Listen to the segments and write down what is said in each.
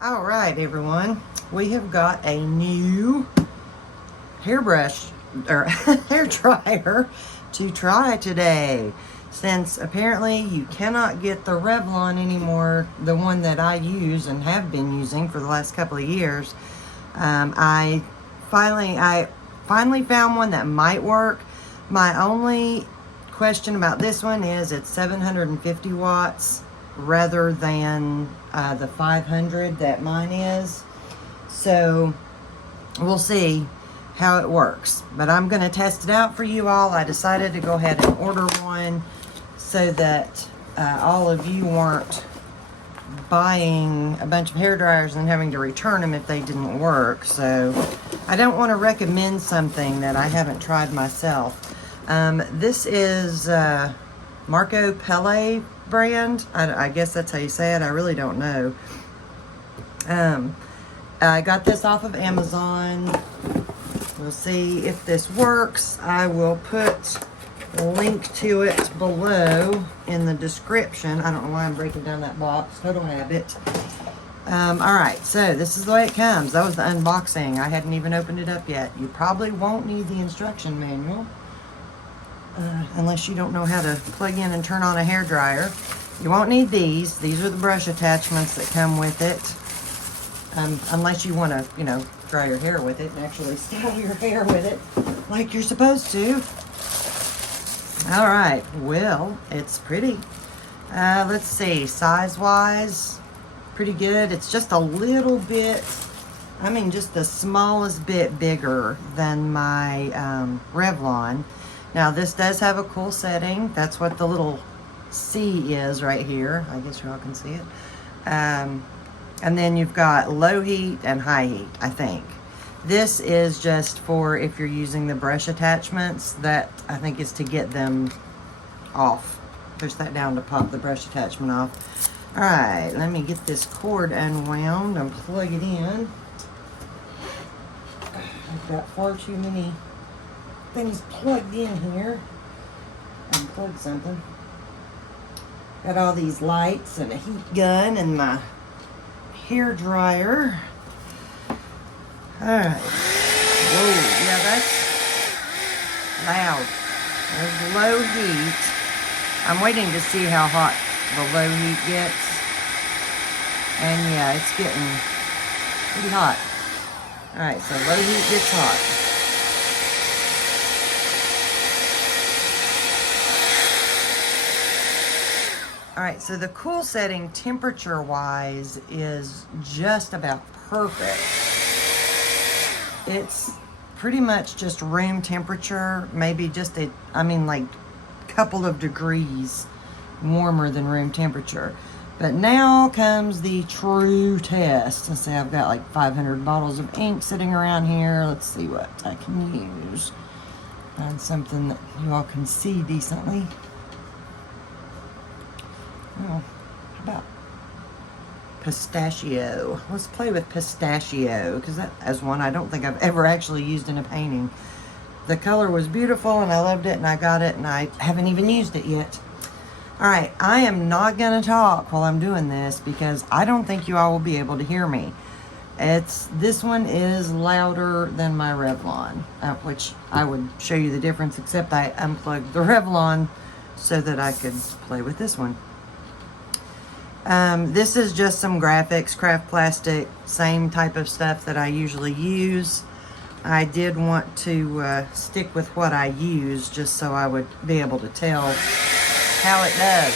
All right, everyone. We have got a new hairbrush or hair dryer to try today. Since apparently you cannot get the Revlon anymore, the one that I use and have been using for the last couple of years, I finally found one that might work. My only question about this one is it's 750 watts rather than the 500 that mine is. So we'll see how it works. But I'm going to test it out for you all. I decided to go ahead and order one so that all of you weren't buying a bunch of hair dryers and having to return them if they didn't work. So I don't want to recommend something that I haven't tried myself. This is Marco Pelle brand. I guess that's how you say it. I really don't know. I got this off of Amazon. We'll see if this works. I will put a link to it below in the description. I don't know why I'm breaking down that box. Total habit. Alright, so this is the way it comes. That was the unboxing. I hadn't even opened it up yet. You probably won't need the instruction manual. Unless you don't know how to plug in and turn on a hair dryer. You won't need these. These are the brush attachments that come with it. Unless you want to, dry your hair with it and actually style your hair with it like you're supposed to. Alright, well, it's pretty. Let's see, size-wise, pretty good. It's just a little bit, just the smallest bit bigger than my Revlon. Now this does have a cool setting. That's what the little C is right here. I guess you all can see it. And then you've got low heat and high heat, I think. This is just for if you're using the brush attachments. That I think is to get them off. Push that down to pop the brush attachment off. Alright, let me get this cord unwound and plug it in. I've got far too many things plugged in here. Unplug something. Got all these lights and a heat gun and my hair dryer. Alright. Whoa, yeah, that's loud. There's low heat. I'm waiting to see how hot the low heat gets. And yeah, it's getting pretty hot. Alright, so low heat gets hot. Alright, so the cool setting temperature-wise is just about perfect. It's pretty much just room temperature, maybe just like couple of degrees warmer than room temperature. But now comes the true test. Let's say I've got like 500 bottles of ink sitting around here. Let's see what I can use. Find something that you all can see decently. Oh, how about pistachio? Let's play with pistachio, because that is one I don't think I've ever actually used in a painting. The color was beautiful, and I loved it, and I got it, and I haven't even used it yet. Alright, I am not going to talk while I'm doing this, because I don't think you all will be able to hear me. This one is louder than my Revlon, which I would show you the difference, except I unplugged the Revlon so that I could play with this one. This is just some graphics, craft plastic, same type of stuff that I usually use. I did want to stick with what I use just so I would be able to tell how it does.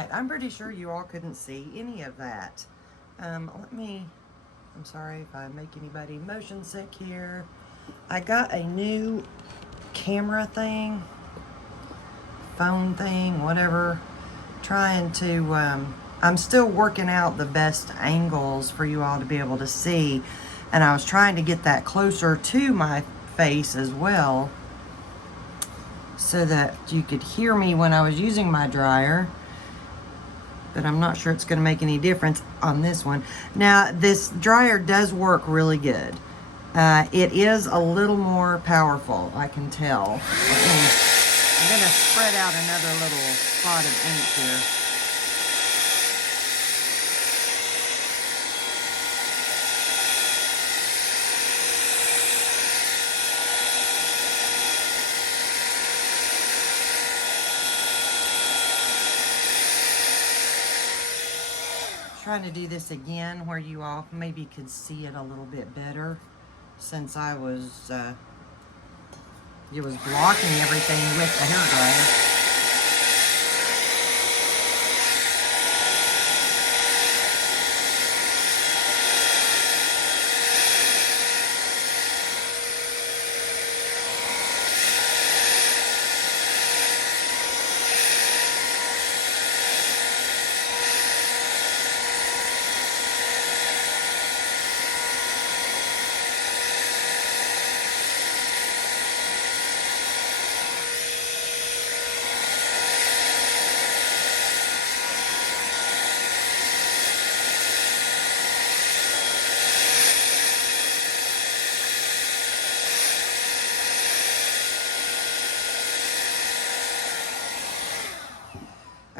right. I'm pretty sure you all couldn't see any of that. I'm sorry if I make anybody motion sick here. I got a new camera thing, phone thing, whatever. Trying to, I'm still working out the best angles for you all to be able to see. And I was trying to get that closer to my face as well, so that you could hear me when I was using my dryer. But I'm not sure it's going to make any difference on this one. Now, this dryer does work really good. It is a little more powerful, I can tell. I'm going to spread out another little spot of ink here. Trying to do this again where you all maybe could see it a little bit better, since I was it was blocking everything with the hairdryer.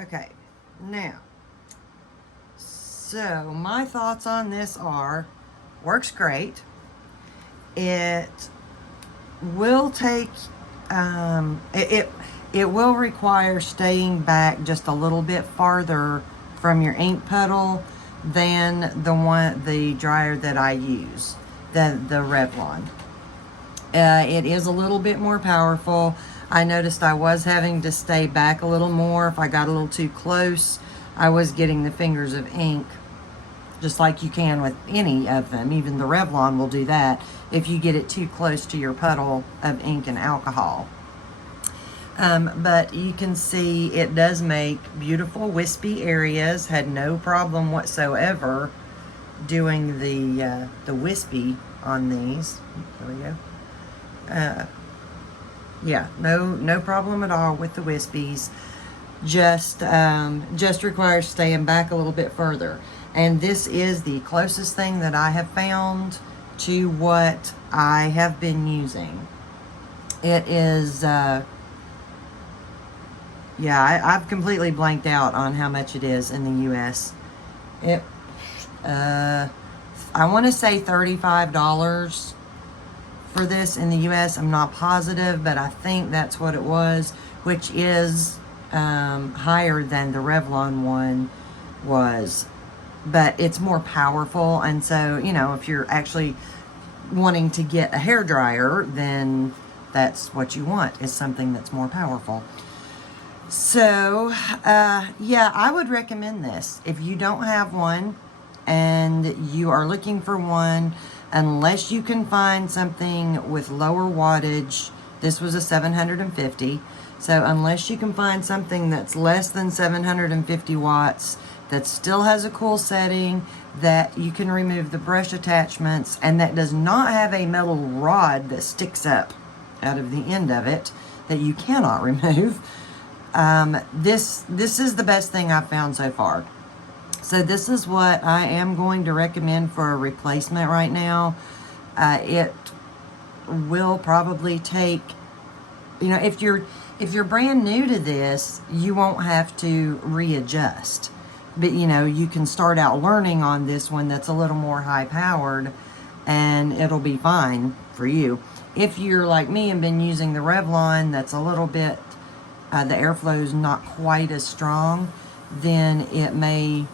Okay, now, so my thoughts on this are, works great. It will take, it will require staying back just a little bit farther from your ink puddle than the dryer that I use, the Revlon. It is a little bit more powerful. I noticed I was having to stay back a little more. If I got a little too close, I was getting the fingers of ink, just like you can with any of them. Even the Revlon will do that if you get it too close to your puddle of ink and alcohol. But you can see it does make beautiful wispy areas. Had no problem whatsoever doing the wispy on these. There we go. Yeah, no problem at all with the wispies. Just requires staying back a little bit further. And this is the closest thing that I have found to what I have been using. It is, yeah, I've completely blanked out on how much it is in the US. I want to say $35 for this in the US. I'm not positive, but I think that's what it was, which is higher than the Revlon one was. But it's more powerful, and so, you know, if you're actually wanting to get a hairdryer, then that's what you want, is something that's more powerful. So, yeah, I would recommend this. If you don't have one and you are looking for one, unless you can find something with lower wattage, this was a 750. So unless you can find something that's less than 750 watts, that still has a cool setting, that you can remove the brush attachments, and that does not have a metal rod that sticks up out of the end of it that you cannot remove, this is the best thing I've found so far. So this is what I am going to recommend for a replacement right now. It will probably take, you know, if you're brand new to this, you won't have to readjust. But, you know, you can start out learning on this one that's a little more high powered, and it'll be fine for you. If you're like me and been using the Revlon, that's a little bit, the airflow is not quite as strong, then it may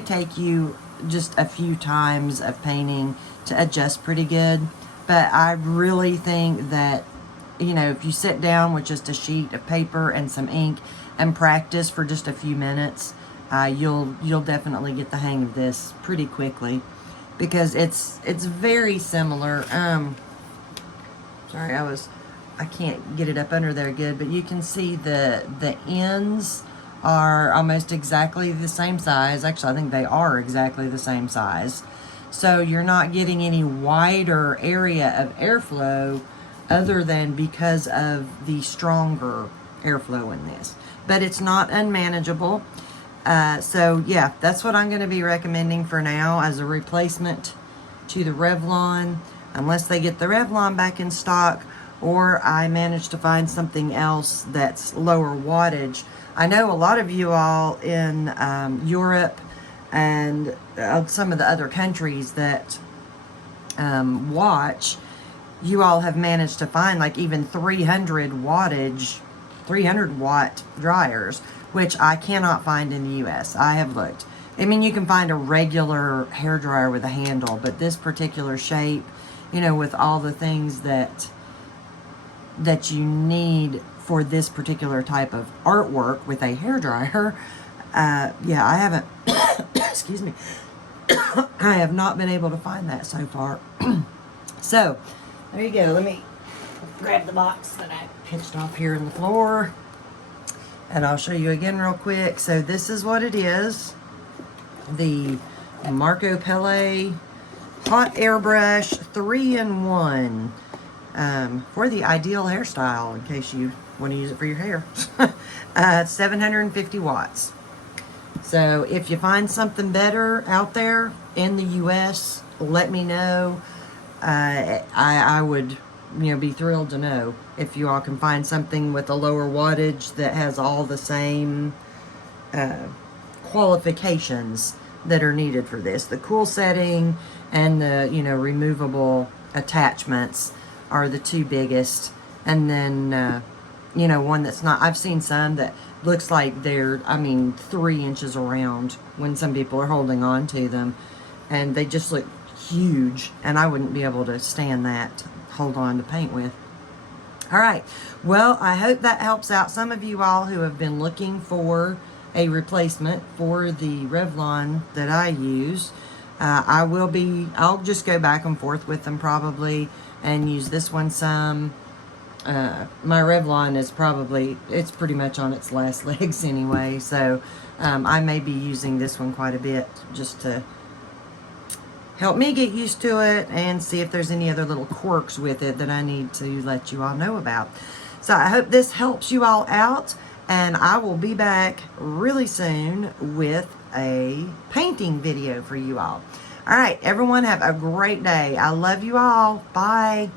take you just a few times of painting to adjust pretty good. But I really think that, you know, if you sit down with just a sheet of paper and some ink and practice for just a few minutes, you'll definitely get the hang of this pretty quickly, because it's very similar. Sorry, I can't get it up under there good, but you can see the ends are almost exactly the same size. Actually, I think they are exactly the same size. So you're not getting any wider area of airflow other than because of the stronger airflow in this. But it's not unmanageable. So yeah, that's what I'm going to be recommending for now as a replacement to the Revlon, unless they get the Revlon back in stock or I manage to find something else that's lower wattage. I know a lot of you all in Europe and some of the other countries that watch, you all have managed to find like even 300 watt dryers, which I cannot find in the US. I have looked. I mean, you can find a regular hair dryer with a handle, but this particular shape, you know, with all the things that you need for this particular type of artwork with a hair dryer, yeah, I haven't, excuse me, I have not been able to find that so far. So, there you go. Let me grab the box that I pitched off here in the floor, and I'll show you again real quick. So this is what it is. The Marco Pelle Hot Airbrush 3-in-1 for the ideal hairstyle, in case you want to use it for your hair. 750 watts. So if you find something better out there in the US, let me know. I would, you know, be thrilled to know if you all can find something with a lower wattage that has all the same qualifications that are needed for this. The cool setting and the, you know, removable attachments are the two biggest. And then, you know, one that's not, I've seen some that looks like they're, I mean, 3 inches around when some people are holding on to them. And they just look huge. And I wouldn't be able to stand that, hold on to paint with. All right. Well, I hope that helps out some of you all who have been looking for a replacement for the Revlon that I use. I'll just go back and forth with them probably and use this one some. My Revlon is probably, it's pretty much on its last legs anyway, so I may be using this one quite a bit just to help me get used to it and see if there's any other little quirks with it that I need to let you all know about. So I hope this helps you all out, and I will be back really soon with a painting video for you all. All right, everyone, have a great day. I love you all. Bye.